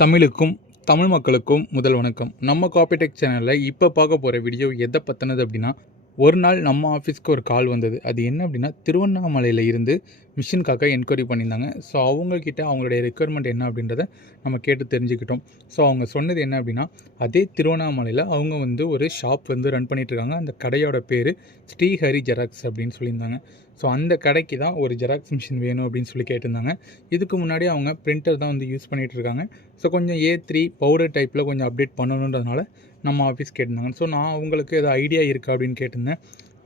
தமிழுக்கும் தமிழ் மக்களுக்கும் முதல் வணக்கம். நம்ம காப்பிடெக் சேனலில் இப்போ பார்க்க போகிற வீடியோ எதை பற்றினது அப்படின்னா, ஒரு நாள் நம்ம ஆஃபீஸ்க்கு ஒரு கால் வந்தது. அது என்ன அப்படின்னா, திருவண்ணாமலையில் இருந்து மிஷினுக்காக என்கொயரி பண்ணியிருந்தாங்க. ஸோ அவங்கக்கிட்ட அவங்களுடைய ரெக்குயர்மெண்ட் என்ன அப்படின்றத நம்ம கேட்டு தெரிஞ்சுக்கிட்டோம். ஸோ அவங்க சொன்னது என்ன அப்படின்னா, அதே திருவண்ணாமலையில் அவங்க ஒரு ஷாப் ரன் பண்ணிகிட்ருக்காங்க. அந்த கடையோட பேர் ஸ்ரீஹரி ஜெராக்ஸ் அப்படின்னு சொல்லியிருந்தாங்க. ஸோ அந்த கடைக்கு தான் ஒரு ஜெராக்ஸ் மிஷின் வேணும் அப்படின்னு சொல்லி கேட்டிருந்தாங்க. இதுக்கு முன்னாடி அவங்க பிரிண்டர் தான் யூஸ் பண்ணிகிட்ருக்காங்க. ஸோ கொஞ்சம் A3 பவுடர் டைப்பில் கொஞ்சம் அப்டேட் பண்ணணுன்றதுனால நம்ம ஆஃபீஸ் கேட்டிருந்தாங்க. ஸோ நான் அவங்களுக்கு எதாவது ஐடியா இருக்கா அப்படின்னு கேட்டிருந்தேன்.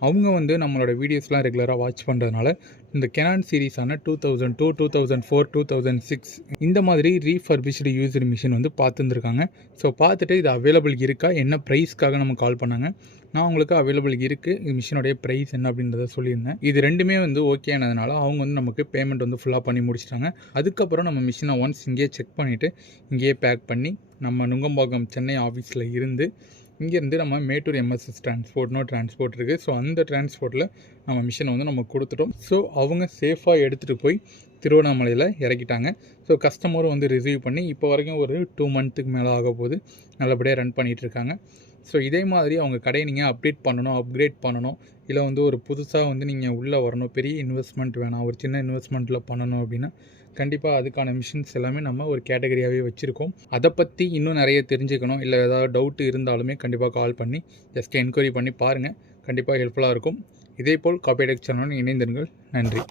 அவங்க நம்மளோட வீடியோஸ்லாம் ரெகுலராக வாட்ச் பண்ணுறதுனால இந்த கெனான் சீரீஸான 2002, 2004, 2006 இந்த மாதிரி ரீஃபர்பிஷ்டு யூஸ்டு மிஷின் பார்த்துருந்துருக்காங்க. ஸோ பார்த்துட்டு இது அவைலபிள் இருக்கா, என்ன ப்ரைஸ்க்காக நம்ம கால் பண்ணாங்க. நான் உங்களுக்கு அவைலபிள் இருக்குது, இது மிஷினுடைய ப்ரைஸ் என்ன அப்படின்றத சொல்லியிருந்தேன். இது ரெண்டுமே ஓகே ஆனதுனால அவங்க நமக்கு பேமெண்ட் ஃபுல்லாக பண்ணி முடிச்சிட்டாங்க. அதுக்கப்புறம் நம்ம மிஷினை ஒன்ஸ் இங்கேயே செக் பண்ணிவிட்டு இங்கேயே பேக் பண்ணி நம்ம நுங்கம்பாக்கம் சென்னை ஆஃபீஸில் இருந்து இங்கேருந்து நம்ம மேட்டூர் MSS டிரான்ஸ்போர்ட் இருக்குது. ஸோ அந்த டிரான்ஸ்போர்ட்டில் நம்ம மிஷினை நம்ம கொடுத்துட்டோம். ஸோ அவங்க சேஃபாக எடுத்துகிட்டு போய் திருவண்ணாமலையில் இறக்கிட்டாங்க. ஸோ கஸ்டமரும் ரிசீவ் பண்ணி இப்போ வரைக்கும் ஒரு 2 மந்த்துக்கு மேலே ஆக போது நல்லபடியாக ரன் பண்ணிகிட்ருக்காங்க. ஸோ இதே மாதிரி அவங்க கடையை நீங்கள் அப்கிரேட் பண்ணணும், இல்லை ஒரு புதுசாக நீங்கள் உள்ளே வரணும், பெரிய இன்வெஸ்ட்மெண்ட் வேணாம், ஒரு சின்ன இன்வெஸ்ட்மெண்ட்டில் பண்ணணும் அப்படின்னா கண்டிப்பாக அதுக்கான மிஷின்ஸ் எல்லாமே நம்ம ஒரு கேட்டகரியாகவே வச்சுருக்கோம். அதை பற்றி இன்னும் நிறைய தெரிஞ்சுக்கணும், இல்லை ஏதாவது டவுட்டு இருந்தாலுமே கண்டிப்பாக கால் பண்ணி ஜஸ்ட் என்கொயரி பண்ணி பாருங்கள். கண்டிப்பாக ஹெல்ப்ஃபுல்லாக இருக்கும். இதேபோல் காப்பிடெக் சேனலுடன் இணைந்திருங்கள். நன்றி.